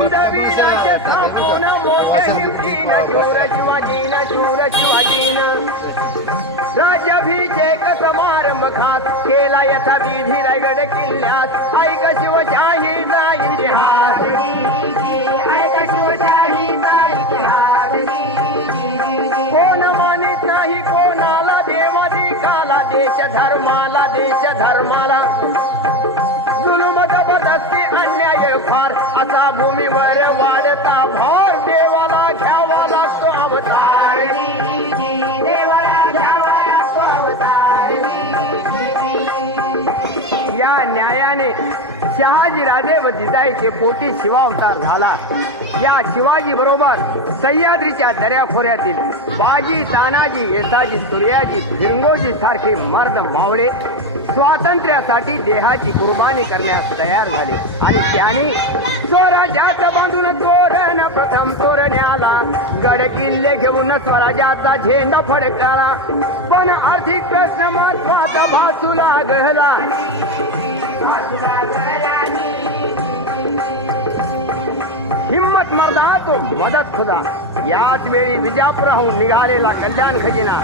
वीराचे थांबून समारंभ खात केला यथा विधी रायगड किल्ल्यात ऐक शिवशाही इतिहास ऐक शिवशाहीचा इतिहास कोण मानित नाही कोणाला देवाधिकाला देश धर्माला देश धर्माला असा भूमीवर वाढता भार देवाला घ्यावा लागतो अवतार. देवाला घ्यावा लागतो अवतार. या न्यायाने शहाजी राजे व जिजाईचे पोटी शिवावतार झाला. या शिवाजी बरोबर सह्याद्रीच्या दर्याखोऱ्यातील बाजी तानाजी येताजी सूर्याजी भिंगोजी सारखे मर्द मावळे स्वातंत्र्यासाठी देहाची कुर्बानी करण्यास तयार झाले. आणि त्याने स्वराज्यात बांधून तोरण प्रथम तोरण्याला गड किल्ले घेऊन स्वराज्याचा झेंडा फडकाला. पण आर्थिक प्रश्न महत्त्वाचा भासू लागला हिम्मत मर्दा तो मदत खुदा याच वेळी विजापुराहून निघालेला कल्याण खजिना.